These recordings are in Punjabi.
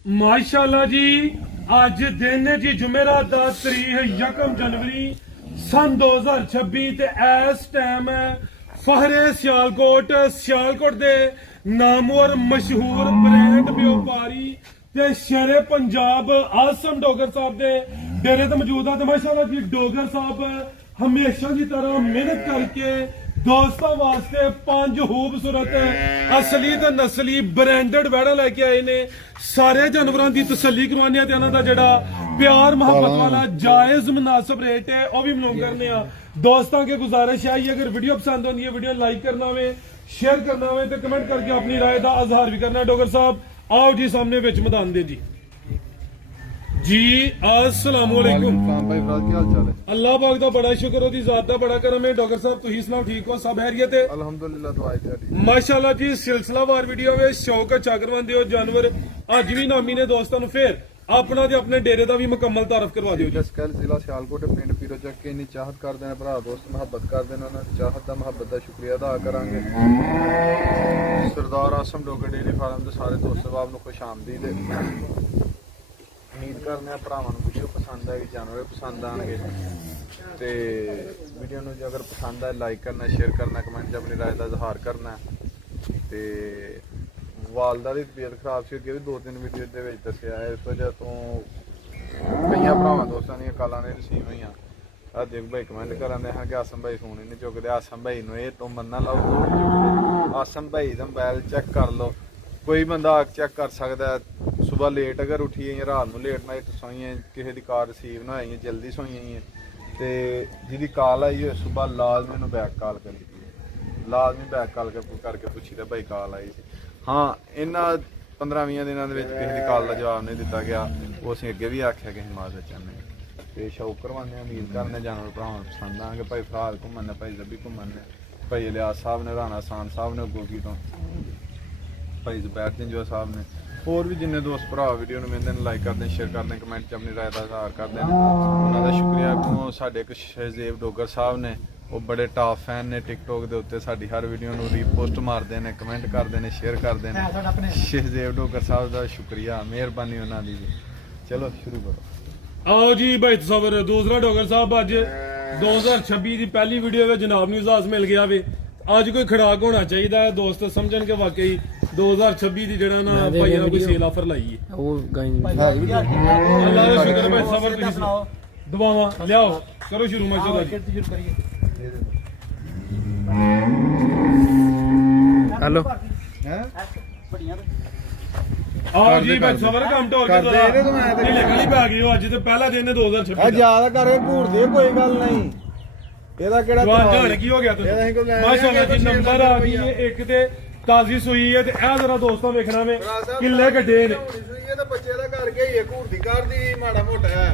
माशाल्लाह जी अज दिन है जी जुमेरात दा तारीख 1 जनवरी सन 2026 ते इस टाइम फहरे सियालकोट दे नामवर मशहूर ब्रांड व्यापारी ते शेरे पंजाब आसम डोगर साहब दे डेरे ते मौजूद है। ते माशाल्लाह जी डोगर साहब हमेशा की तरह मेहनत करके दोस्तों वास्ते 5 खूबसूरत असली ते नस्ली ब्रांडेड वैड़ा लेके आए ने। सारे जानवरों की तसल्ली करवाने ते इन्हां दा जेड़ा प्यार मोहब्बत वाला जायज मुनासिब रेट है वह भी मालूम करने आ। दोस्तों के गुजारिश है अगर वीडियो पसंद होती है वीडियो लाइक करना वे शेयर करना वे तो कमेंट करके अपनी राय का इजहार भी करना। डोगर साहब आओ जी सामने विच मैदान दे जी अस्सलाम वालेकुम भाई फराज क्या हाल चाल है? अल्लाह पाक दा बड़ा शुक्र ओदी जात दा बड़ा करम है। डॉक्टर साहब तुही सुनाओ ठीक हो सब खैरियत है? अल्हम्दुलिल्लाह दुआ है तेरी। माशाल्लाह जी सिलसिलावार वीडियो वे शौक चाकरवंदे हो जानवर अज भी नामी ने दोस्तों फिर अपना ते अपने डेरे दा भी मुकम्मल तारफ करवा दियो जी। स्कैल जिला सियालकोट पिंड पीरो चक के इन्नी चाहत करदे ने भरा दोस्त मुहब्बत करदे ने उन्हां दी चाहत दा मुहब्बत दा शुक्रिया अदा करांगे। सरदार आसम डोगर डेयरी फार्म दे सारे दोस्त साहब नु खुश आमदीद है। उम्मीद करने भरावां नु वीडियो पसंद आएगी जानवर पसंद आएंगे ते वीडियो नु अगर पसंद आए लाइक करना शेयर करना कमेंट च अपनी राय का इजहार करना ते वालदा की तबीयत खराब सी अगे भी 2-3 वीडियो दे विच दस्सिया है। इस वजह तो कई भरावां दोस्तां दी कालां ने रिसीव होईयां। देख भाई कमेंट करांदे हैं कि आसम भाई फोन ही नहीं चुकते। आसम भाई नु ये तो मन्ना लाओ आसम भाई दा मोबाइल चेक कर लो कोई बंदा चेक कर सकता है। सुबह लेट अगर उठिए या रात में लेट नाइट सोइए किसी की कॉल रिसीव ना होई जल्दी सोइए तो जिहदी कॉल आई है सुबह लाजमी उन्होंने बैक कॉल करी लाजमी बैक कॉल करके पूछी दा भाई कॉल आई सी। हाँ इन्हां 15-20 दिनों के किसी की कॉल का जवाब नहीं दिता गया वो असीं अगे भी आख्या कि हिमाचल चाहते तो शौक करवाने उम्मीद करने जानवर भरावां पसंद आएंगे। भाई फराल घूमने भाई जबी घूमने भाई इलियास साहब ने राणा सान साहब ने गोगी तो भाई जुबैर जिंजवा साहब ने होर भी जिन्ने दोस्त भरा वीडियो वेंदे ने लाइक करते शेयर करते कमेंट च अपनी राय का इजहार करते हैं उन्होंने शुक्रिया। को साडे एक शहजेब डोगर साहब ने वो बड़े टॉप फैन ने टिकटॉक के उत्ते साडी हर वीडियो नूं रीपोस्ट मारते हैं कमेंट करते हैं शेयर करते हैं। शहजेब डोगर साहब का शुक्रिया मेहरबानी उन्हों की। चलो शुरू करो। आओ जी भाई तसवर दूसरा डॉक्टर साहब अज 2026 की पहली वीडियो में जनाब नूं इजाज़ मिल गया वे अज कोई खड़ाक होना चाहिए दोस्त समझन के वाकई 2026 की जड़ा ना भाई ना कोई सेल ऑफर लाई है। अल्लाह का शुक्र भाई सबर तुसीं सुनाओ दुआवां लियाओ करो शुरू माशाल्लाह। हेलो आओ जी भाई सबर काम टोर के जरा ये लगनी पै गई हो अज ते पहला दिन है 2026 ज्यादा करके घूर दे कोई गल नहीं ਇਹਦਾ ਕਿਹੜਾ जान की हो गया तुम माशाल्लाह जी नंबर आ गई है एक ते ताजी सूई है ते ए जरा दोस्तों देखना वे किल्ले गड्डे ने ਇਹ ਤਾਂ ਬੱਚੇ ਦਾ ਕਰਕੇ ਹੀ ਹੈ ਘੂਰ ਦੀ ਕਰਦੀ ਮਾੜਾ ਮੋਟਾ ਹੈ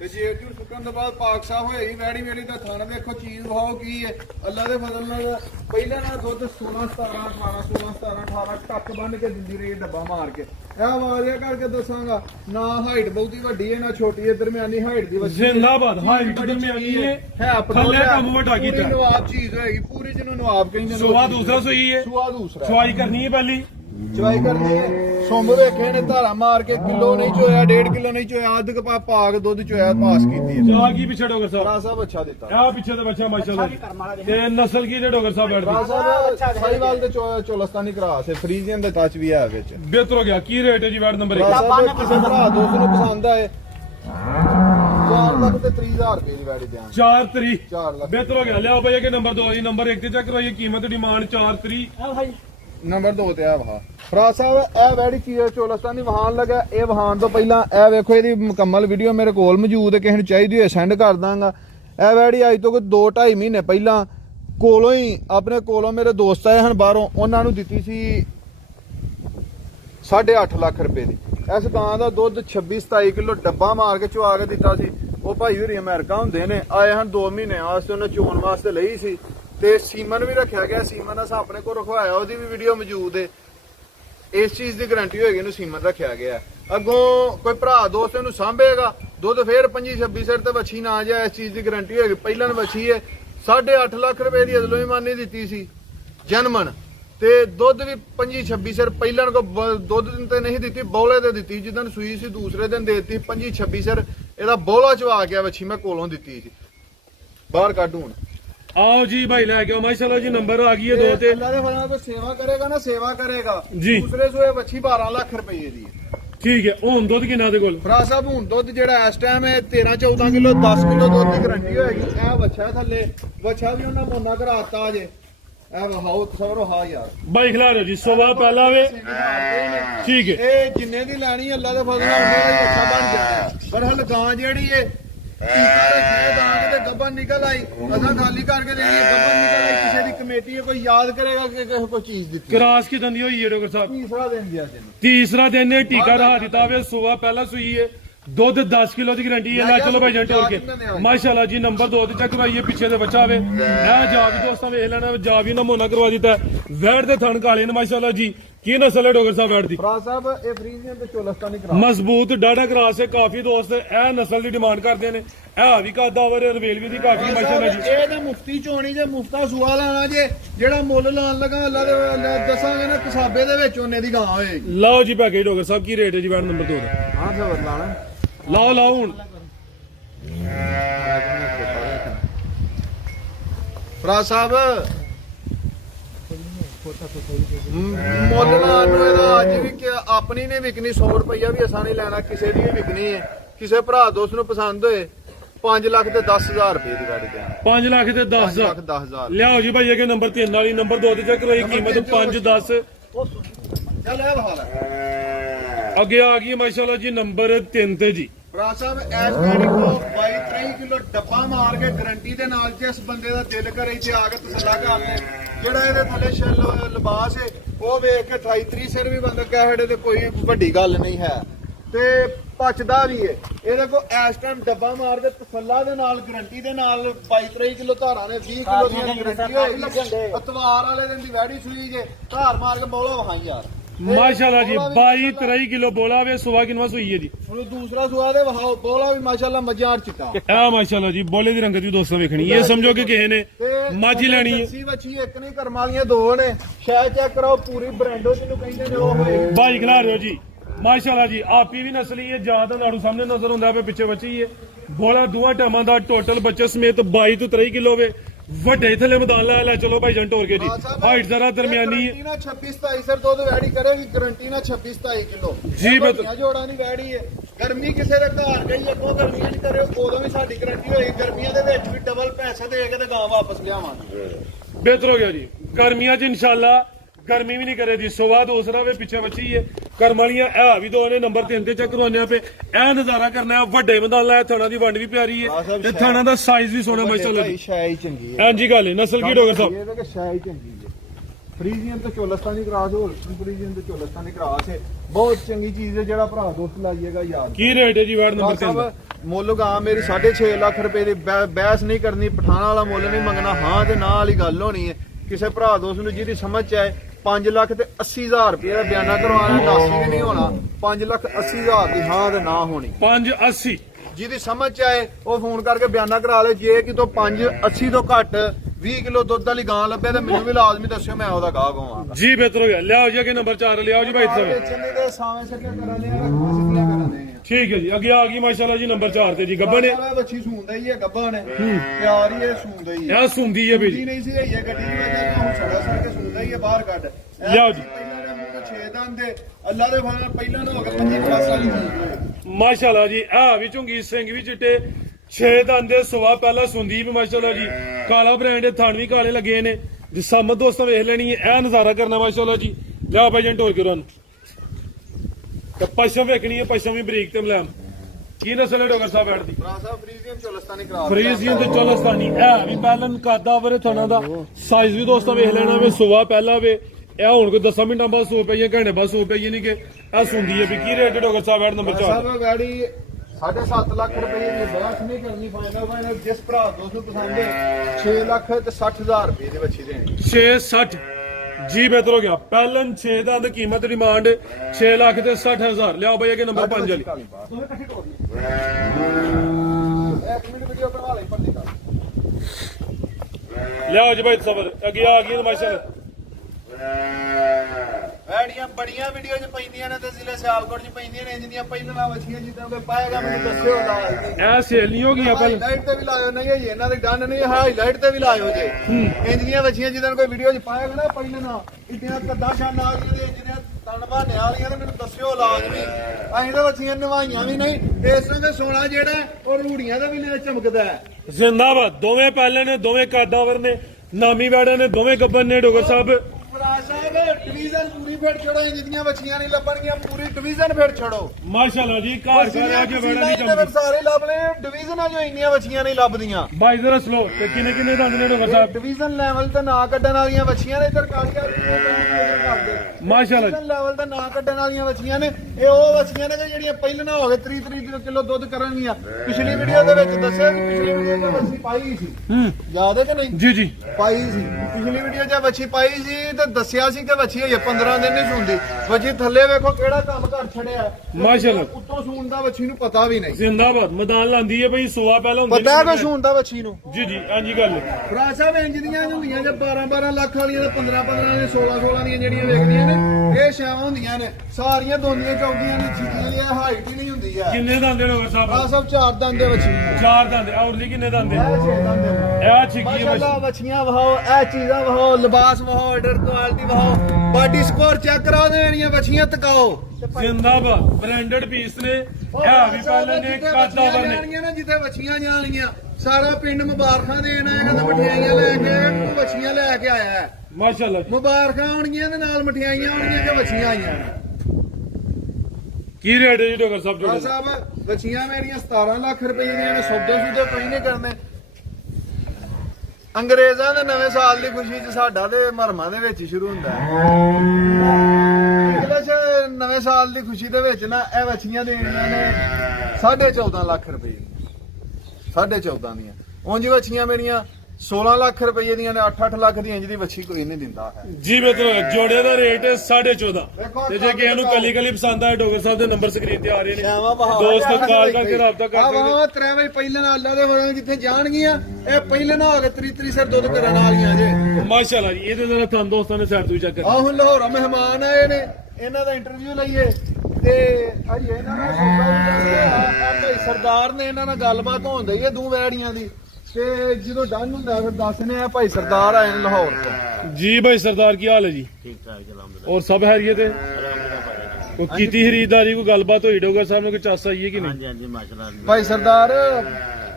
ਤੇ ਜੇ ਜੂ ਸੁੱਕਣ ਤੋਂ ਬਾਅਦ ਪਾਕ ਸਾਫ ਹੋਏਗੀ ਵੈੜੀ ਵੇੜੀ ਦਾ ਥਾਣਾ ਦੇਖੋ ਚੀਜ਼ ਵਹਾਓ ਕੀ ਹੈ ਅੱਲਾ ਦੇ ਫਜ਼ਲ ਨਾਲ ਪਹਿਲਾਂ ਨਾਲ ਦੁੱਧ 16 17 18 16 17 18 ਟੱਕ ਬੰਨ ਕੇ ਦਿੰਦੀ ਰਹੀ ਡੱਬਾ ਮਾਰ ਕੇ ਇਹ ਆਵਾਜ਼ਿਆ ਕਰਕੇ ਦੱਸਾਂਗਾ ਨਾ ਹਾਈਟ ਬਹੁਤੀ ਵੱਡੀ ਹੈ ਨਾ ਛੋਟੀ ਹੈ ਦਰਮਿਆਨੀ ਹਾਈਟ ਦੀ ਬੱਚੀ जिंदाबाद हाइट दरमियानी है थल्ले काम वटा कीता नवाब चीज होएगी पूरी ਜਿਹਨੂੰ ਨਵਾਬ ਕਹਿੰਦੇ ਨੇ सुहा दूसरा सूई है ਸੁਆ ਦੂਸਰਾ चुवाई करनी है पहली ਚਵਾਈ ਕਰਨੀ ਹੈ ਸੁੰਬ ਵੇਖੇ ਨੇ ਧਾਰਾ ਮਾਰ ਕੇ ਕਿਲੋ ਨਹੀਂ ਚੋਇਆ 1.5 ਕਿਲੋ ਨਹੀਂ ਚੋਇਆ ਅੱਧ ਕਪਾ ਪਾਕ ਦੁੱਧ ਚੋਇਆ ਪਾਸ ਕੀਤੀ ਹੈ चला की पीछे डॉक्टर साहब ਰਾਸਾ ਬੱਚਾ ਦਿੱਤਾ आ पीछे तो बच्चा माशाल्लाह ते नस्ल की जे डॉक्टर साहब बैठ ਰਾਸਾ ਸਾਈਵਾਲ ਤੇ ਚੋਲਸਤਾਨੀ ਕਰਾਸ ਹੈ ਫਰੀਜ਼ੀਅਨ ਦੇ ਟੱਚ ਵੀ ਹੈ ਵਿੱਚ बेहतर हो गया की रेट है जी बैठ नंबर 1 ਰਾਸਾ ਕਿਸੇ ਭਰਾ ਦੋਸਤ ਨੂੰ ਪਸੰਦ ਆਏ 4 ਲੱਖ ਤੇ 30000 ਰੁਪਏ ਦੀ ਵੈੜੀ ਦਿਆਂ 4 3 4 ਲੱਖ बेहतर हो गया लिया भैया के नंबर 2 जी नंबर 1 ते चेक करवाइए कीमत डिमांड 4 3 ਨੰਬਰ 2 ਤੇ ਆ ਵਾ ਫਰਾ ਸਾਹਿਬ ਇਹ ਵੈੜੀ ਚੀਜ਼ ਚੋਲਸਤਾਨੀ ਵਹਾਨ ਲੱਗਾ ਇਹ ਵਹਾਨ ਤੋਂ ਪਹਿਲਾਂ ਇਹ ਵੇਖੋ ਇਹਦੀ ਮੁਕੰਮਲ ਵੀਡੀਓ ਮੇਰੇ ਕੋਲ ਮੌਜੂਦ ਹੈ ਕਿਸੇ ਨੂੰ ਚਾਹੀਦੀ ਹੋਏ ਸੈਂਡ ਕਰ ਦਾਂਗਾ। ਇਹ ਵੈੜੀ ਅੱਜ ਤੋਂ 2-2.5 ਮਹੀਨੇ ਪਹਿਲਾਂ ਕੋਲੋਂ ਹੀ ਆਪਣੇ ਕੋਲੋਂ ਮੇਰੇ ਦੋਸਤ ਆਏ ਹਨ ਬਾਹਰੋਂ ਉਹਨਾਂ ਨੂੰ ਦਿੱਤੀ ਸੀ 8.5 ਲੱਖ ਰੁਪਏ ਦੀ। ਇਸ ਗਾਂ ਦਾ ਦੁੱਧ 26-27 ਕਿਲੋ ਡੱਬਾ ਮਾਰ ਕੇ ਚੁਆ ਕੇ ਦਿੱਤਾ ਸੀ। ਉਹ ਭਾਈ ਹੋਰੀ ਅਮਰੀਕਾ ਹੁੰਦੇ ਨੇ ਆਏ ਹਨ 2 ਮਹੀਨੇ ਵਾਸਤੇ ਉਹਨੇ ਚੋਣ ਵਾਸਤੇ ਲਈ ਸੀ ਤੇ ਸੀਮਨ ਵੀ ਰੱਖਿਆ ਗਿਆ ਸੀਮਨ ਅਸਾਂ ਆਪਣੇ ਕੋਲ ਰਖਵਾਇਆ ਉਹਦੀ ਵੀ ਵੀਡੀਓ ਮੌਜੂਦ ਹੈ। ਇਸ ਚੀਜ਼ ਦੀ ਗਾਰੰਟੀ ਹੋਏਗੀ ਇਹਨੂੰ ਸੀਮਨ ਰੱਖਿਆ ਗਿਆ। ਅੱਗੋਂ ਕੋਈ ਭਰਾ ਦੋਸਤ ਇਹਨੂੰ ਸਾਂਭੇਗਾ ਦੁੱਧ ਫੇਰ 25-26 ਸਿਰ ਤੇ ਵੱਛੀ ਨਾ ਜਾਏ ਇਸ ਚੀਜ਼ ਦੀ ਗਾਰੰਟੀ ਹੋਏਗੀ। ਪਹਿਲਾਂ ਵੱਛੀ ਹੈ 8.5 ਲੱਖ ਰੁਪਏ ਦੀ ਅਦਲੋਂ ਹੀ ਮਾਨੀ ਦਿੱਤੀ ਸੀ ਜਨਮਨ ਤੇ ਦੁੱਧ ਵੀ 25-26 ਸਿਰ ਪਹਿਲਾਂ ਕੋ ਦੁੱਧ ਦਿਨ ਤੇ ਨਹੀਂ ਦਿੱਤੀ, ਬੌਲੇ ਤੇ ਦਿੱਤੀ, ਜਿੱਦਣ ਸੂਈ ਸੀ ਦੂਸਰੇ ਦਿਨ ਦੇਤੀ 25-26 ਸਿਰ। ਇਹਦਾ ਬੌਲਾ ਚਵਾ ਗਿਆ ਵੱਛੀ, ਮੈਂ ਕੋਲੋਂ ਦਿੱਤੀ ਸੀ। ਬਾਹਰ ਕੱਢੂ ਹੁਣ। ਆਓ ਜੀ ਭਾਈ ਲੈ ਕੇ ਆਓ ਮਾਸ਼ਾਅੱਲਾ ਜੀ, ਨੰਬਰ ਆ ਗਈ ਹੈ ਦੋ ਤੇ। ਅੱਲਾ ਦੇ ਫਲਾਂ ਤੋਂ ਸੇਵਾ ਕਰੇਗਾ ਨਾ, ਸੇਵਾ ਕਰੇਗਾ ਜੀ। ਦੂਸਰੇ ਸੂਏ ਵੱਛੀ 12 ਲੱਖ ਰੁਪਏ ਦੀ ਹੈ। ਠੀਕ ਹੈ, ਹੁਣ ਦੁੱਧ ਕਿੰਨਾ ਦੇ ਕੋਲ? ਭਰਾ ਸਾਹਿਬ ਹੁਣ ਦੁੱਧ ਜਿਹੜਾ ਇਸ ਟਾਈਮ ਹੈ 13-14 ਕਿਲੋ, 10 ਕਿਲੋ ਦੁੱਧ ਦੀ ਗਰੰਟੀ ਹੋਏਗੀ। ਇਹ ਵੱਛਾ ਥੱਲੇ, ਵੱਛਾ ਵੀ ਉਹਨਾਂ ਮੋਨਾ ਕਰਾਤਾ ਜੇ। ਇਹ ਵਹਾਓ ਤਸਵਰੋ ਹਾਂ ਯਾਰ ਬਾਈ ਖਿਲਾ ਰਹੇ ਜੀ, ਸਵਾ ਪਹਿਲਾ ਵੇ। ਠੀਕ ਹੈ, ਇਹ ਜਿੰਨੇ ਦੀ ਲੈਣੀ ਅੱਲਾ ਦੇ ਫਜ਼ਲ ਨਾਲ ਉਹਨੇ ਦਾ ਅੱਛਾ ਬਣ ਜਾਣਾ। ਪਰ ਹਲ ਗਾਂ ਜਿਹੜੀ ਏ ਟੀਕਾ ਰੱਖਿਆ ਗਾਂ ਤੇ ਗੱਬਨ ਨਿਕਲ ਆਈ, ਅਸਾਂ ਖਾਲੀ ਕਰਕੇ ਦੇਣੀ ਹੈ। ਗੱਬਨ ਨਿਕਲ ਆਈ, ਕਿਸੇ ਦੀ ਕਮੇਟੀ ਹੈ, ਕੋਈ ਯਾਦ ਕਰੇਗਾ ਕਿ ਕਿਸੇ ਕੋਈ ਚੀਜ਼ ਦਿੱਤੀ। ਕਰਾਸ ਕਿਦਾਂ ਦੀ ਹੋਈ ਹੈ ਡਾਕਟਰ ਸਾਹਿਬ? ਤੀਸਰਾ ਦਿਨ ਗਿਆ ਤੈਨੂੰ। ਤੀਸਰਾ ਦਿਨ ਨੇ ਟੀਕਾ ਰਹਾ ਦਿੱਤਾ ਵੇ, ਸਵਾ ਪਹਿਲਾ ਸੂਈ ਹੈ, ਦੁੱਧ 10 ਕਿਲੋ ਦੀ ਗਰੰਟੀ ਹੈ। ਲੈ ਚਲੋ ਭਾਈ ਜੰਟ ਹੋਰ ਕੇ ਮਾਸ਼ਾਅੱਲਾ ਜੀ, ਨੰਬਰ 2 ਤੇ ਚੈੱਕ ਕਰਵਾਈਏ, ਪਿੱਛੇ ਦੇ ਬੱਚਾ ਵੇ। ਇਹ ਜਾ ਵੀ ਦੋਸਤਾਂ ਵੇਖ ਲੈਣਾ, ਜਾ ਵੀ ਨਾ ਮੋਨਾ ਕਰਵਾ ਦਿੱਤਾ। ਵੈੜ ਦੇ ਥਣ ਕਾਲੇ ਨੇ ਮਾਸ਼ਾਅੱਲਾ ਜੀ। ਕੀ ਨਸਲ ਹੈ ਡਾਕਟਰ ਸਾਹਿਬ ਵੈੜ ਦੀ? ਭਰਾ ਸਾਹਿਬ ਇਹ ਫਰੀਜ਼ੀਅਨ ਤੇ ਚੋਲਸਤਾਨੀ ਕਰਾ ਮਜ਼ਬੂਤ ਡਾਢਾ ਕਰਾਸ ਹੈ। ਕਾਫੀ ਦੋਸਤ ਇਹ ਨਸਲ ਦੀ ਡਿਮਾਂਡ ਕਰਦੇ ਨੇ। ਇਹ ਵੀ ਕਾਦਾਵਰ ਰਵੇਲਵੀ ਦੀ ਕਾਫੀ ਮਾਸ਼ਾਅੱਲਾ ਜੀ। ਇਹ ਤਾਂ ਮੁਫਤੀ ਚੋਣੀ ਜੇ, ਮੁਫਤਾ ਸੂਆ ਲਾਣਾ ਜੇ। ਜਿਹੜਾ ਮੁੱਲ ਲਾਣ ਲੱਗਾ ਅੱਲਾ ਦੇ ਦੱਸਾਂਗੇ ਨਾ, ਕਸਾਬੇ ਦੇ ਵਿੱਚ ਉਹਨੇ ਦੀ ਗਾਂ ਹੋਏਗੀ। ਲਓ ਜੀ ਪੈਕੇਜ ਡਾਕਟਰ ਸਾਹਿਬ, ਕੀ ਰੇਟ ਹੈ ਜੀ ਵੈੜ ਨੰਬਰ 2 ਦਾ? ਹਾਂ ਸਰ ਲਾਣਾ ਲਾਓ ਹੁਣ। ਭਰਾ ਸਾਹਿਬ ਮੁੱਲ ਲਾਣ ਨੂੰ ਇਹਦਾ ਅੱਜ ਵੀ ਆਪਣੀ ਨੇ ਵਿਕਣੀ 100 ਰੁਪਈਆ ਵੀ ਅਸਾਂ ਨਹੀਂ ਲੈਣਾ, ਕਿਸੇ ਦੀ ਵੀ ਵਿਕਣੀ ਹੈ। ਕਿਸੇ ਭਰਾ ਦੋਸਤ ਨੂੰ ਪਸੰਦ ਹੋਏ 5 ਲੱਖ ਤੇ 10,000 ਰੁਪਏ ਦੀ ਗਾੜੀ ਦੇ 5 ਲੱਖ ਤੇ 10,000 10,000 ਲਿਆਓ ਜੀ ਭਾਈ। ਇਹ ਨੰਬਰ 3 ਵਾਲੀ, ਨੰਬਰ 2 ਤੇ ਚੈੱਕ ਕਰੋ। ਕੀਮਤ 5-10 ਚੱਲ ਇਹ ਹਾਲ ਹੈ। ਅੱਗੇ ਆ ਗਈ ਮਾਸ਼ਾਅੱਲਾ ਜੀ ਨੰਬਰ 3 ਤੇ ਜੀ। ਭਰਾ ਸਾਹਿਬ ਐਸ ਗਾੜੀ ਕੋ 22-23 ਕਿਲੋ ਡੱਬਾ ਮਾਰ ਕੇ ਗਰੰਟੀ ਦੇ ਨਾਲ, ਜਿਸ ਬੰਦੇ ਦਾ ਦਿਲ ਕਰੇ ਇੱਥੇ ਆ ਕੇ ਤਸੱਲਾ ਕਰ ਲੈ। ਜਿਹੜਾ ਇਹਦੇ ਥੱਲੇ ਸ਼ੈਲ ਲਿਬਾਸ ਹੈ ਉਹ ਵੇਖ ਕੇ 28-30 ਸਿਰ ਵੀ ਬੰਦਾ ਕਹਿੜੇ ਤੇ ਕੋਈ ਵੱਡੀ ਗੱਲ ਨਹੀਂ ਹੈ। ਤੇ ਪਚਦਾ ਵੀ ਹੈ। ਇਹਦੇ ਕੋ ਇਸ ਟਾਈਮ ਡੱਬਾ ਮਾਰ ਕੇ ਤਸੱਲਾ ਦੇ ਨਾਲ, ਗਰੰਟੀ ਦੇ ਨਾਲ 22-23 ਕਿਲੋ ਧਾਰਾਂ ਨੇ, 20 ਕਿਲੋ ਦੀ ਗਰੰਟੀ ਹੋਏਗੀ। ਅਤਵਾਰ ਵਾਲੇ ਦਿਨ ਦੀ ਵੈੜੀ ਸੂਈ ਜੇ, ਧਾਰ ਮਾਰ ਕੇ ਬੋਲਾ ਵਹਾਈ ਯਾਰ। ਮਾਸ਼ਾਅੱਲਾ ਜੀ 22-23 ਕਿਲੋ ਬੋਲਾ ਵੇ, ਸੁਆ ਕਿਨਵਾ ਸੂਈ ਹੈ ਜੀ। ਹੁਣ ਦੂਸਰਾ ਸੁਆ ਦੇ ਵਹਾਓ, ਬੋਲਾ ਵੀ ਮਾਸ਼ਾਅੱਲਾ ਮੱਝਾਂ ਚਿੱਟਾ। ਇਹ ਮਾਸ਼ਾਅੱਲਾ ਜੀ ਬੋਲੇ ਦੀ ਰੰਗਤ ਵੀ ਦੋਸਤਾਂ ਵੇਖਣੀ। ਇਹ ਸਮਝੋ ਕਿ ਕਿਸੇ ਨੇ ਮੱਝ ਹੀ ਲੈਣੀ ਹੈ। ਸੀ ਵੱਛੀ ਇੱਕ ਨਹੀਂ, ਕਰਮ ਵਾਲੀਆਂ ਦੋ ਨੇ। ਸ਼ਾਇਦ ਚੈੱਕ ਕਰਾਓ, ਪੂਰੀ ਬ੍ਰਾਂਡੋ ਜਿਹਨੂੰ ਕਹਿੰਦੇ ਨੇ ਉਹ ਹੋਏ। ਬਾਈ ਖਿਲਾ ਰਹੇ ਹੋ ਜੀ ਮਾਸ਼ਾਅੱਲਾ ਜੀ। ਆਪੀ ਵੀ ਨਸਲੀ ਹੈ, ਜ਼ਿਆਦਾ ਨਾੜੂ ਸਾਹਮਣੇ ਨਜ਼ਰ ਹੁੰਦਾ ਪਿਆ, ਪਿੱਛੇ ਬੱਚੀ ਹੈ। ਬੋਲਾ ਦੋਹਾਂ ਟਾਮਾਂ ਦਾ ਟੋਟਲ ਬੱਚੇ ਸਮੇਤ 22-23 ਕਿਲੋ ਵੇ। ਵੱਡੇ ਥੱਲੇ ਮੈਦਾਨ ਲੈ ਚਲੋ ਭਾਈ ਜੰਟ ਹੋਰ ਕੇ ਜੀ। ਹਾਈਟ ਜ਼ਰਾ ਦਰਮਿਆਨੀ ਹੈ। ਗਰੰਟੀ ਨਾਲ 26-27 ਸਿਰ ਦੁੱਧ ਵੈੜੀ ਕਰੇਗੀ, ਗਰੰਟੀ ਨਾਲ 26-27 ਕਿਲੋ ਜੀ। ਜੋੜਾ ਨਹੀਂ ਵੈੜੀ ਹੈ। ਗਰਮੀ ਕਿਸੇ ਦੇ ਘਰ ਗਈ, ਅੱਗੋਂ ਗਰਮੀਆਂ ਨਹੀਂ ਕਰਿਓ, ਉਦੋਂ ਵੀ ਸਾਡੀ ਗਰੰਟੀ ਹੋਏਗੀ। ਗਰਮੀਆਂ ਦੇ ਵਿੱਚ ਵੀ ਡਬਲ ਪੈਸੇ ਦੇ ਕੇ ਤੇ ਗਾਂ ਵਾਪਸ ਲਿਆਵਾਂਗੇ। ਬਿਹਤਰ ਹੋ ਗਿਆ ਜੀ। ਗਰਮੀਆਂ 'ਚ ਇਨਸ਼ਾਅੱਲਾ ਗਰਮੀ ਵੀ ਨਹੀਂ ਕਰੇ ਜੀ। ਸਵਾ ਦੂਸਰਾ ਵੇ, ਪਿੱਛੇ ਬੱਚੀ ਹੈ। ਕਰਮ ਵਾਲੀਆਂ ਇਹ ਵੀ ਦੋ ਨੇ। ਨੰਬਰ 3 ਤੇ ਚੈੱਕ ਕਰਵਾਉਂਦੇ ਆਪੇ। ਇਹ ਨਜ਼ਾਰਾ ਕਰਨਾ, ਵੱਡੇ ਮੈਦਾਨ ਲੈ। ਥਾਣਾ ਦੀ ਵੰਡ ਵੀ ਪਿਆਰੀ ਹੈ ਤੇ ਥਾਣਾ ਦਾ ਸਾਈਜ਼ ਵੀ ਸੋਹਣਾ ਮਾਸ਼ਾਅੱਲਾ ਜੀ। ਸ਼ਾਇ ਚੰਗੀ ਹੈ। ਹਾਂਜੀ ਗੱਲ ਹੈ। ਨਸਲ ਕੀ ਡੋਗਰ ਸਾਹਿਬ? ਇਹ ਤਾਂ ਸ਼ਾਇ ਚੰਗੀ ਹੈ। ਫਰੀਜ਼ੀਅਨ ਤੇ ਚੋਲਸਤਾਨੀ ਕਰਾਸ, ਹੋਰ ਫਰੀਜ਼ੀਅਨ ਤੇ ਚੋਲਸਤਾਨੀ ਕਰਾਸ ਹੈ। ਬਹੁਤ ਚੰਗੀ ਚੀਜ਼ ਹੈ। ਜਿਹੜਾ ਭਰਾ ਦੋਸਤ ਲਾਈਏਗਾ ਯਾਰ। ਕੀ ਰੇਟ ਹੈ ਜੀ ਵਾਰਡ ਨੰਬਰ 3 ਦਾ? ਮੁੱਲ ਗਾਂ ਮੇਰੀ 6.5 ਲੱਖ ਰੁਪਏ ਦੀ। ਬਹਿਸ ਨਹੀਂ ਕਰਨੀ, ਪਠਾਣਾ ਵਾਲਾ ਮੁੱਲ ਨਹੀਂ ਮੰਗਣਾ। ਹਾਂ ਤੇ ਨਾ ਵਾਲੀ ਗੱਲ ਹੋਣੀ ਹੈ। ਕਿਸੇ ਭਰਾ ਦੋਸਤ ਨੂੰ ਜਿਹਦੀ ਸਮਝ ਚ ਆਏ 5 ਲੱਖ ਤੇ 80,000 ਰੁਪਏ ਦਾ ਬਿਆਨਾ ਕਰਵਾਉਣਾ, 10 ਵੀ ਨਹੀਂ ਹੋਣਾ। 5,80,000 ਦੀ ਹਾਂ ਤੇ ਨਾ ਹੋਣੀ। 580 ਜਿਹਦੀ ਸਮਝ ਚ ਆਏ ਉਹ ਫੋਨ ਕਰਕੇ ਬਿਆਨਾ ਕਰਾ ਲੇ। ਜੇ ਕਿਤੋਂ 580 ਤੋਂ ਘੱਟ 20 ਕਿਲੋ ਦੁੱਧ ਵਾਲੀ ਗਾਂ ਲੱਭੇ ਤੇ ਮੈਨੂੰ ਵੀ ਲਾਜ਼ਮੀ ਦੱਸਿਓ, ਮੈਂ ਉਹਦਾ ਗਾਹਕ ਹੋਵਾਂਗਾ ਜੀ। ਬਿਹਤਰ ਹੋ ਗਿਆ। ਲਿਆਓ ਜੀ ਅੱਗੇ ਨੰਬਰ 4 ਲਿਆਓ ਜੀ ਭਾਈ ਸਾਹਿਬ। ਵੇਚਣ ਦੇ ਸਾਵੇਂ ਸਿੱਧੇ ਕਰਾਂਦੇ ਆ, ਰੱਖਾਂ ਸਿੱਧੀਆਂ ਕਰਾਂਦੇ ਆ। ਠੀਕ ਹੈ ਜੀ। ਅੱਗੇ ਆ ਗਈ ਮਾਸ਼ਾਅੱਲਾ ਜੀ ਨੰਬਰ 4 ਤੇ ਜੀ। ਗੱਬਾ ਨੇ ਬੱਚੀ ਸੂੰਦਾ ਹੀ ਹੈ, ਗੱਬਾ ਨੇ ਪਿਆਰ ਹੀ ਹੈ, ਸੂੰਦਾ ਹੀ ਹੈ। ਇਹ ਸੁੰਦੀ ਹੈ ਵੀ ਜੀ। ਨਹੀਂ ਸੀ ਇਹ ਗੱਡੀ ਦੀ ਵਜ੍ਹਾ ਨਾਲ ਹੁਣ ਸੜਾ ਸੜ ਕੇ ਸੂੰਦਾ ਹੀ ਹੈ, ਬਾਹਰ ਕੱਢ। ਲਿਆਓ ਜੀ। ਪਹਿਲਾਂ ਦੇ ਮੂੰਹ ਤੇ 6 ਦੰਦ ਦੇ, ਅੱਲਾ ਦੇ ਫਜ਼ਲ ਪਹਿਲਾਂ ਨੂੰ ਹੋ ਗਏ 25 ਸਾਲ ਦੀ। ਮਾਸ਼ਾਅੱਲਾ ਜੀ। ਆ ਵੀ ਝੁੰਗੀ ਸਿੰਘ ਵੀ ਚਿੱਟੇ 6 ਦੰਦ ਦੇ। ਸਵਾ ਪਹਿਲਾ ਸੁੰਦੀ ਵੀ ਮਾਸ਼ਾਅੱਲਾ ਜੀ। ਕਾਲਾ ਬ੍ਰਾਂਡ ਦੇ ਥਣ ਵੀ ਕਾਲੇ ਲੱਗੇ ਨੇ। ਜੀ ਸਮਝ ਦੋਸਤਾਂ ਵੇਖ ਲੈਣੀ ਹੈ। ਇਹ ਨਜ਼ਾਰਾ ਕਰਨਾ ਮਾਸ਼ਾਅੱਲਾ ਜੀ। ਲਿਆ ਭਾਈ ਜੰਟ ਹੋਰ ਕੇ ਰਨ ਤੇ ਪਸ਼ਮ ਵੇਖਣੀ ਹੈ। ਪਸ਼ਮ ਵੀ ਬਰੀਕ ਤੇ ਮਲਾਮ। ਕੀ ਨਸਲ ਹੈ ਡੋਗਰ ਸਾਹਿਬ ਬੈਠ ਦੀ? ਭਰਾ ਸਾਹਿਬ ਫਰੀਜ਼ੀਅਨ ਚੋਲਸਤਾਨੀ ਕਰਾ ਫਰੀਜ਼ੀਅਨ ਤੇ ਚੋਲਸਤਾਨੀ। ਇਹ ਵੀ ਪਹਿਲਨ ਕਾਦਾ ਵਰੇ ਥਣਾ ਦਾ ਸਾਈਜ਼ ਵੀ ਦੋਸਤਾਂ ਵੇਖ ਲੈਣਾ ਵੇ। ਸੁਵਾ ਪਹਿਲਾ ਵੇ। ਇਹ ਹੁਣ ਕੋਈ 10 ਮਿੰਟਾਂ ਬਾਅਦ 100 ਰੁਪਏ, ਘੰਟੇ ਬਾਅਦ 100 ਰੁਪਏ ਨਹੀਂ ਕਿ ਇਹ ਸੁਣਦੀ ਹੈ ਵੀ। ਕੀ ਰੇਟ ਡੋਗਰ ਸਾਹਿਬ ਬੈਠ ਨੰਬਰ 4? ਸਾਹਿਬ ਗਾੜੀ 7.5 ਲੱਖ ਰੁਪਏ ਦੀ ਬਹਿਸ ਨਹੀਂ ਕਰਨੀ। ਫਾਈਨਲ ਜਿਸ ਭਰਾ ਦੋਸਤ ਨੂੰ ਪਸੰਦ ਹੈ 6 ਲੱਖ ਤੇ 60,000 ਰੁਪਏ ਦੀ ਬੱਚੀ ਦੇਣੀ। 660 ਜੀ। ਬਿਹਤਰ ਹੋ ਗਿਆ। ਪਹਿਲਨ 6 ਦਾ ਕੀਮਤ ਡਿਮਾਂਡ 6 ਲੱਖ ਤੇ 60,000। ਲਿਆਓ ਬਈ ਅੱਗੇ ਨੰਬਰ 5 ਵਾਲੀ। ਇੱਕ ਮਿੰਟ ਵੀਡੀਓ ਕਰਵਾ ਲਈ ਪਰਦੀ ਕਰ। ਲਿਆਓ ਜੀ ਭਾਈ ਸਬਰ। ਅੱਗੇ ਆ ਗਈ ਮਾਸ਼ਾਅੱਲਾ ਵੈੜੀਆਂ ਬੜੀਆਂ ਵੀਡੀਓ 'ਚ ਪੈਂਦੀਆਂ ਨੇ ਤੇ ਜ਼ਿਲ੍ਹੇ ਸਿਆਲਕੋਟ 'ਚ ਪੈਂਦੀਆਂ ਨੇ ਇੰਜ ਦੀਆਂ ਪਹਿਲਾਂ ਵੱਛੀਆਂ ਜਿੱਦਾਂ ਕੋਈ ਪਾਏਗਾ ਮੈਨੂੰ ਦੱਸਿਓ ਲਾਜ਼ਮੀ। ਇਹ ਸੇਲ ਨਹੀਂ ਹੋ ਗਈ ਆਪਾਂ ਹਾਈਲਾਈਟ ਤੇ ਵੀ ਲਾਇਓ ਨਹੀਂ ਹੈ ਇਹਨਾਂ ਦੇ ਡਨ ਨਹੀਂ ਹਾਈਲਾਈਟ ਤੇ ਵੀ ਲਾਇਓ ਜੇ ਇੰਜ ਦੀਆਂ ਵੱਛੀਆਂ ਜਿੱਦਾਂ ਕੋਈ ਵੀਡੀਓ 'ਚ ਪਾਏਗਾ ਨਾ ਪਹਿਲਾਂ ਇੱਡੀਆਂ ਕੱਦਾ ਸ਼ਾਨਾਂ ਵਾਲੀਆਂ ਤੇ ਇੰਜ ਦੀਆਂ ਤਣ ਬਹਾਨੇ ਵਾਲੀਆਂ ਤੇ ਮੈਨੂੰ ਦੱਸਿਓ ਲਾਜ਼ਮੀ। ਅਸੀਂ ਤਾਂ ਵੱਛੀਆਂ ਨਵਾਈਆਂ ਵੀ ਨਹੀਂ ਇਸ ਤਰ੍ਹਾਂ ਦੇ ਸੋਨਾ ਜਿਹੜਾ ਉਹ ਰੂੜੀਆਂ ਦੇ ਵੀ ਲੈ ਚਮਕਦਾ ਹੈ। ਜ਼ਿੰਦਾਬਾਦ। ਦੋਵੇਂ ਪਹਿਲੇ ਨੇ, ਦੋਵੇਂ ਕਾਦਾਵਰ ਨੇ, ਨਾਮੀ ਵੈੜਾਂ ਨੇ, ਦੋਵੇਂ ਗੱਬਨ ਨੇ। ਡੋਗਰ ਸਾਹਿਬ ਫਰਾਜ ਸਾਹਿਬ ਡਿਵੀਜ਼ਨ ਪੂਰੀ ਫਿਰ ਛੜੋ ਜਿੰਨੀਆਂ ਵੱਛੀਆਂ ਨਹੀਂ ਲੱਭਣਗੀਆਂ ਪੂਰੀ ਡਿਵੀਜ਼ਨ ਫਿਰ ਛੜੋ। ਮਾਸ਼ਾਅੱਲਾ ਜੀ ਘਰ ਘਰ ਆ ਕੇ ਵੈੜਾਂ ਦੀ ਫਿਰ ਚਮਕ। ਸਾਰੇ ਲੱਭ ਲੈ ਡਿਵੀਜ਼ਨਾਂ 'ਚੋਂ ਇੰਨੀਆਂ ਵੱਛੀਆਂ ਨਹੀਂ ਲੱਭਦੀਆਂ। ਬਾਈ ਜ਼ਰਾ ਸਲੋ ਤੇ ਕਿੰਨੇ ਕਿੰਨੇ ਦੰਦ ਨੇ ਡੋਗਰ ਸਾਹਿਬ? ਡਿਵੀਜ਼ਨ ਲੈਵਲ ਤੇ ਨਾ ਕੱਢਣ ਵਾਲੀਆਂ ਵੱਛੀਆਂ ਨੇ ਇੱਧਰ ਕਾਲੀਆਂ ਕਰਦੇ ਮਾਸ਼ਾਅੱਲਾ ਡਿਵੀਜ਼ਨ ਲੈਵਲ ਤੇ ਨਾ ਕੱਢਣ ਵਾਲੀਆਂ ਵੱਛੀਆਂ ਨੇ। ਇਹ ਉਹ ਵੱਛੀਆਂ ਨੇ ਕਿ ਜਿਹੜੀਆਂ ਪਹਿਲਾਂ ਹੋ ਗਏ 30 ਕਿਲੋ ਦੁੱਧ ਕਰਨਗੀਆਂ। ਪਿਛਲੀ ਵੀਡੀਓ ਦੇ ਵਿੱਚ ਦੱਸਿਆ ਕਿ ਪਿਛਲੀ ਵੀਡੀਓ 'ਚ ਵੱਛੀ ਪਾਈ ਸੀ, ਯਾਦ ਹੈ ਕਿ ਨਹੀਂ? ਜੀ ਜੀ ਪਾਈ ਸੀ ਪਿਛਲੀ ਵੀਡੀਓ 'ਚ ਵੱਛੀ ਪਾਈ ਸੀ ਤੇ ਦੱਸਿਆ ਸੀ ਕਿ ਵੱਛੀ ਹੋਈ 15 ਦਿਨ ਨਹੀਂ ਸੂੰਦੀ। ਵੱਛੀ ਥੱਲੇ ਵੇਖੋ ਕਿਹੜਾ ਕੰਮ ਕਰ ਛੜਿਆ ਮਾਸ਼ਾਅੱਲਾ। ਉੱਤੋਂ ਸੂਣ ਦਾ ਵੱਛੀ ਨੂੰ ਪਤਾ ਵੀ ਨਹੀਂ। ਜ਼ਿੰਦਾਬਾਦ। ਮੈਦਾਨ ਲਾਂਦੀ ਹੈ ਬਈ ਸੁਆ ਪਹਿਲਾਂ ਹੁੰਦੇ ਪਤਾ ਕਿ ਸੂਣ ਦਾ ਵੱਛੀ ਨੂੰ। ਜੀ ਜੀ ਹਾਂਜੀ ਗੱਲ। ਫਰਾਜ ਸਾਹਿਬ ਇੰਜ ਦੀਆਂ ਹੁੰਦੀਆਂ ਜੇ 12 ਲੱਖ ਵਾਲੀਆਂ ਤੇ 15 ਦੀਆਂ 16 ਦੀਆਂ ਜਿਹੜੀਆਂ ਵੇਖਦੀਆਂ ਨੇ ਇਹ ਛਾਵਾਂ ਹੁੰਦੀਆਂ ਨੇ ਸਾਰੀਆਂ ਦੋਨੀਆਂ ਚੌਕੀਆਂ ਨੇ ਛਿੱਕੀਆਂ ਦੀ ਹਾਈਟ ਹੀ ਨਹੀਂ ਹੁੰਦੀ ਹੈ। ਕਿੰਨੇ ਦੰਦ ਨੇ ਡੋਗਰ ਸਾਹਿਬ? ਫਰਾਜ ਸਾਹਿਬ 4 ਦੰਦ ਦੇ ਵੱਛੀ ਚਾਰ ਦੰਦ। ਔਰਲੀ ਕਿੰਨੇ ਦੰਦ ਨੇ? 6 ਦੰਦ ਦੇ ਇਹ ਛਿੱਕੀ ਮਾਸ਼ਾਅੱਲਾ ਵੱਛੀਆਂ ਵਹਾਓ ਇਹ ਚੀਜ਼ਾਂ ਵਹਾਓ ਲਿਬਾਸ ਵਹਾਓ ਆਰਡਰ ਕੁਆਲਿਟੀ ਵਹਾਓ ਬਾਡੀ ਸਕੋਰ ਚੈੱਕ ਕਰਾਓ ਤੇ ਜਿਹੜੀਆਂ ਵੱਛੀਆਂ ਤਕਾਓ। ਜ਼ਿੰਦਾਬਾਦ। ਬ੍ਰਾਂਡਡ ਪੀਸ ਨੇ। ਇਹ ਵੀ ਪਹਿਲੇ ਨੇ ਕਾਦਾਵਰ ਨੇ। ਨਾ ਜਿੱਥੇ ਵੱਛੀਆਂ ਜਾਣੀਆਂ ਸਾਰਾ ਪਿੰਡ ਮੁਬਾਰਕਾਂ ਦੇਣ ਆਏਗਾ ਤੇ ਮਠਿਆਈਆਂ ਲੈ ਕੇ ਵੱਛੀਆਂ ਲੈ ਕੇ ਆਇਆ ਹੈ। ਮਾਸ਼ਾਅੱਲਾ। ਮੁਬਾਰਕਾਂ ਹੋਣਗੀਆਂ ਤੇ ਨਾਲ ਮਠਿਆਈਆਂ ਹੋਣਗੀਆਂ ਕਿ ਵੱਛੀਆਂ ਆਈਆਂ ਨੇ। ਕੀ ਰੇਟ ਹੈ ਜੀ ਡੋਗਰ ਸਾਹਿਬ? ਡਾਕਟਰ ਸਾਹਿਬ ਵੱਛੀਆਂ ਮੇਰੀਆਂ 17 ਲੱਖ ਰੁਪਏ ਦੀਆਂ ਨੇ। ਸੌਦੇ ਕੋਈ ਨਹੀਂ ਕਰਨੇ। ਅੰਗਰੇਜ਼ਾਂ ਦੇ ਨਵੇਂ ਸਾਲ ਦੀ ਖੁਸ਼ੀ 'ਚ ਸਾਡਾ ਤੇ ਮਰਮਾਂ ਦੇ ਵਿੱਚ ਸ਼ੁਰੂ ਹੁੰਦਾ ਹੈ। ਇੰਗਲਿਸ਼ ਨਵੇਂ ਸਾਲ ਦੀ ਖੁਸ਼ੀ ਦੇ ਵਿੱਚ ਨਾ ਇਹ ਵੱਛੀਆਂ ਦੇਣੀਆਂ ਨੇ 14.5 ਲੱਖ ਰੁਪਏ। 14.5 ਦੀਆਂ ਉਂਝ ਵੱਛੀਆਂ ਮੇਰੀਆਂ 16 ਲੱਖ ਰੁਪਏ ਦੀਆਂ ਨੇ। 8 ਲੱਖ ਦੀ ਇੰਜ ਦੀ ਵੱਛੀ ਕੋਈ ਨਹੀਂ ਦਿੰਦਾ ਹੈ ਜੀ। ਮਤਲਬ ਜੋੜੇ ਦਾ ਰੇਟ 14.5 ਤੇ ਜੇ ਕਿਸੇ ਨੂੰ ਕਲੀ ਕਲੀ ਪਸੰਦ ਆਏ ਡੋਗਰ ਸਾਹਿਬ ਦੇ ਨੰਬਰ ਸਕਰੀਨ ਤੇ ਆ ਰਹੇ ਨੇ, ਦੋਸਤ ਕਾਲ ਕਰਕੇ ਰਾਬਤਾ ਕਰ ਸਕਦੇ। ਆਹ 3 ਵਜੇ ਪਹਿਲਾਂ ਨਾਲ ਅੱਲਾ ਦੇ ਵਰਾਂ ਜਿੱਥੇ ਜਾਣਗੀਆਂ ਇਹ ਪਹਿਲਾਂ ਨਾ ਹੋ ਕੇ ਤਰੀ ਸਿਰ ਦੁੱਧ ਕਰਨ ਵਾਲੀਆਂ ਜੇ। ਮਾਸ਼ਾਅੱਲਾ ਜੀ। ਇਹਦੇ ਨਾਲ ਤੁਹਾਨੂੰ ਦੋਸਤਾਂ ਨੇ ਸਾਈਡ ਤੋਂ ਚੈੱਕ ਆਹ ਹੁਣ ਲਾਹੌਰੋਂ ਮਹਿਮਾਨ ਆਏ ਨੇ ਇਹਨਾਂ ਦਾ ਇੰਟਰਵਿਊ ਲਈਏ ਤੇ ਅਜੇ ਇਹਨਾਂ ਨਾਲ ਭਾਈ ਸਰਦਾਰ ਨੇ ਇਹਨਾਂ ਨਾਲ ਗੱਲਬਾਤ ਹੁੰਦੀ ਹੈ ਦੋ ਵੈੜੀਆਂ ਦੀ ਤੇ ਜਦੋਂ ਡਨ ਹੁੰਦਾ ਫਿਰ ਦੱਸਨੇ ਆ ਭਾਈ ਸਰਦਾਰ ਆਏ ਨੇ ਲਾਹੌਰ ਤੋਂ। ਜੀ ਭਾਈ ਸਰਦਾਰ ਕੀ ਹਾਲ ਹੈ ਜੀ? ਠੀਕ ਠਾਕ ਜੀ ਅਲਹਮਦੁਲਿਲਾ। ਔਰ ਸਭ ਹੈਰੀਅਤ ਹੈ? ਕੋਈ ਕੀਤੀ ਖਰੀਦਦਾਰੀ ਕੋਈ ਗੱਲਬਾਤ ਹੋਈ ਡੋਗਰ ਸਾਹਿਬ ਨੂੰ ਕੋਈ ਚਾਸ ਆਈ ਹੈ ਕਿ ਨਹੀਂ? ਹਾਂਜੀ ਹਾਂਜੀ ਮਾਸ਼ਾਅੱਲਾ। ਭਾਈ ਸਰਦਾਰ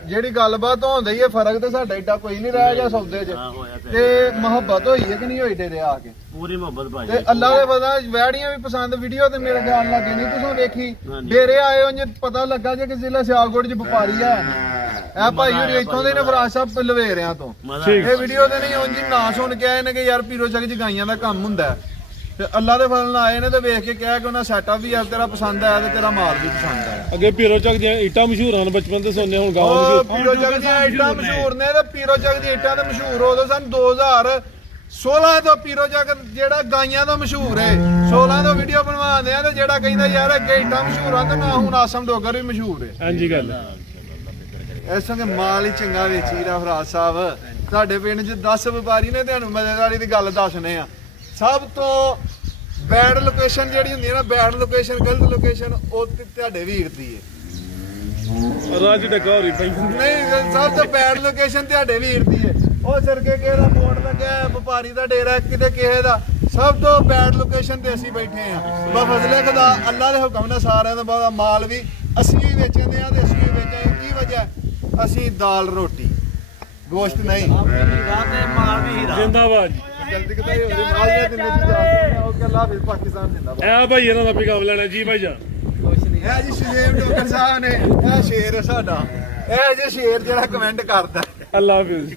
ਜਿਹੜੀ ਗੱਲਬਾਤ ਹੁੰਦੀ ਹੈ ਫਰਕ ਤਾਂ ਸਾਡਾ ਏਡਾ ਕੋਈ ਨਹੀਂ ਰਹਿ ਗਿਆ ਸੌਦੇ 'ਚ ਹਾਂ ਹੋਇਆ ਤੇ ਮੁਹੱਬਤ ਹੋਈ ਹੈ ਕਿ ਨਹੀਂ ਹੋਈ ਡੇਰੇ ਆ ਕੇ? ਪੂਰੀ ਮੁਹੱਬਤ ਤੇ ਭਾਜੀ। ਅੱਲਾ ਦੇ ਪਤਾ ਵੈੜੀਆਂ ਵੀ ਪਸੰਦ ਵੀਡੀਓ ਤੇ ਮੇਰੇ ਖਿਆਲ ਲੱਗੇ ਨਹੀਂ ਤੁਸੀਂ ਵੇਖੀ ਹਾਂਜੀ। ਡੇਰੇ ਆਏ ਉਂਝ ਪਤਾ ਲੱਗਾ ਜੇ ਕਿ ਜ਼ਿਲ੍ਹਾ ਸਿਆਲਕੋਟ 'ਚ ਵਪਾਰੀ ਹੈ ਇਹ ਭਾਈ ਹੋਰੀ ਇੱਥੋਂ ਦੇ ਨੇ ਫਰਾਜ ਸਾਹਿਬ ਲਵੇਰਿਆਂ ਤੋਂ। ਠੀਕ। ਇਹ ਵੀਡੀਓ ਤੇ ਨਹੀਂ ਉਂਝ ਨਾ ਸੁਣ ਕੇ ਆਏ ਨੇ ਕਿ ਯਾਰ ਪੀਰੋ ਚੱਕ ਜਗਾਈਆਂ ਦਾ ਕੰਮ ਹੁੰਦਾ ਹੈ। ਤੇ ਅੱਲਾ ਦੇ ਫਜ਼ਲ ਨਾਲ ਆਏ ਨੇ ਤੇ ਵੇਖ ਕੇ ਕਿਹਾ ਕਿ ਉਹਨਾਂ ਸੈਟਅਪ ਵੀ ਆ ਤੇਰਾ ਪਸੰਦ ਆਇਆ ਤੇ ਤੇਰਾ ਮਾਲ ਵੀ ਪਸੰਦ ਆਇਆ। ਅੱਗੇ ਪੀਰੋ ਚੱਕ ਦੀਆਂ ਇੱਟਾਂ ਮਸ਼ਹੂਰ ਹਨ ਬਚਪਨ ਤੋਂ ਸੁਣਨੇ, ਹੁਣ ਗਾਉਂ ਉਹ ਮਸ਼ਹੂਰ। ਪੀਰੋ ਚੱਕ ਦੀਆਂ ਇੱਟਾਂ ਮਸ਼ਹੂਰ ਨੇ ਤੇ ਪੀਰੋ ਚੱਕ ਦੀਆਂ ਇੱਟਾਂ ਤੇ ਮਸ਼ਹੂਰ ਉਦੋਂ ਸਨ 2016 ਤੋਂ ਪੀਰੋ ਚੱਕ ਜਿਹੜਾ ਗਾਈਆਂ ਤੋਂ ਮਸ਼ਹੂਰ ਹੈ। 16 ਤੋਂ ਵੀਡੀਓ ਬਣਵਾਉਂਦੇ ਆ ਤੇ ਜਿਹੜਾ ਕਹਿੰਦਾ ਯਾਰ ਅੱਗੇ ਇੱਟਾਂ ਮਸ਼ਹੂਰ ਆ ਤੇ ਨਾ ਹੁਣ ਆਸਮ ਡੋਗਰ ਵੀ ਮਸ਼ਹੂਰ ਹੈ। ਹਾਂਜੀ ਗੱਲ। ਇਸ ਸੰਗੇ ਮਾਲ ਹੀ ਚੰਗਾ ਵੇਚੀਦਾ ਫਰਾਜ ਸਾਹਿਬ। ਸਾਡੇ ਪਿੰਡ 'ਚ 10 ਵਪਾਰੀ ਨੇ ਤੁਹਾਨੂੰ ਮਜ਼ੇਦਾਰੀ ਦੀ ਗੱਲ ਦੱਸਣੇ ਆ। ਸਭ ਤੋਂ ਬੈਡ ਲੋਕੇਸ਼ਨ ਜਿਹੜੀ ਹੁੰਦੀ ਹੈ ਨਾ ਬੈਡ ਲੋਕੇਸ਼ਨ ਗਲਤ ਲੋਕੇਸ਼ਨ ਉਹ ਤੇ ਤੁਹਾਡੇ ਵੀਰ ਦੀ ਹੈ। ਰਾਜ ਡਕਾ ਹੋ ਰਹੀ ਪਈ। ਨਹੀਂ ਸਭ ਤੋਂ ਬੈਡ ਲੋਕੇਸ਼ਨ ਤੁਹਾਡੇ ਵੀਰ ਦੀ ਹੈ। ਉਹ ਸਰਕੇ ਕਿਸੇ ਦਾ ਬੋਰਡ ਲੱਗਿਆ ਵਪਾਰੀ ਦਾ ਡੇਰਾ ਕਿਤੇ ਕਿਸੇ ਦਾ। ਸਭ ਤੋਂ ਬੈਡ ਲੋਕੇਸ਼ਨ ਤੇ ਅਸੀਂ ਬੈਠੇ ਆ। ਬਸ ਫਜ਼ਲੇ ਖੁਦਾ ਅੱਲਾ ਦੇ ਹੁਕਮ ਨਾਲ ਸਾਰਿਆਂ ਦਾ ਬਾਅਦ ਮਾਲ ਵੀ ਅਸੀਂ ਵੀ ਵੇਚਦੇ ਆ ਤੇ ਅਸੀਂ ਵੀ ਵੇਚਾਂਗੇ। ਕੀ ਵਜ੍ਹਾ? ਅਸੀਂ ਦਾਲ ਰੋਟੀ ਗੋਸ਼ਤ ਨਹੀਂ। ਜ਼ਿੰਦਾਬਾਦ ਜੀ। ਗਲਤੀ ਕਿਤੇ ਹੋ ਗਈ ਮਾਲ ਦੇ ਦਿਨ ਵਿੱਚ ਜਾ ਉਹ ਕਿ ਅੱਲਾ ਵੀ ਪਾਕਿਸਤਾਨ ਜਿੰਦਾਬਾਦ। ਇਹ ਭਾਈ ਇਹਨਾਂ ਦਾ ਪਿਕਅਪ ਲੈਣਾ ਜੀ ਭਾਈ ਜਾਨ। ਇਹ ਜੀ ਸ਼ੇਰ ਡੋਗਰ ਸਾਹਿਬ ਨੇ ਇਹ ਸ਼ੇਰ ਹੈ ਸਾਡਾ। ਇਹ ਜੀ ਸ਼ੇਰ ਜਿਹੜਾ ਕਮੈਂਟ ਕਰਦਾ। ਅੱਲਾ ਹਾਫਿਜ਼।